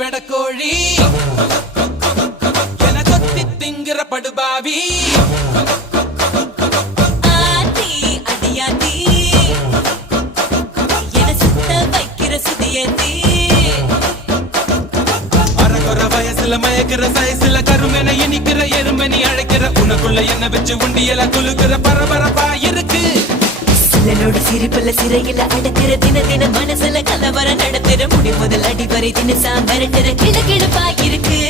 பெடக்கோழி என கொத்தி திங்கிற படுபாவி ஆத்தி அடியாத்தி என சுத்த வைக்கிற சுதியத்தி அரகுற வயசுல மயக்கிற சயசுல கருமென இனிக்கிற எருமனி அழைக்கிற உனக்குள்ள என்ன வச்சு உண்டியல குலுக்கிற பரபரப்பா இருக்கு சிலனோட சிரிப்புல சிறையில அடக்கிற தின தின மனசுல கலவரம் நடத்துற முடி முதல் அடிவரை தினசா மிரட்டுற கிழக்கிழப்பா இருக்கு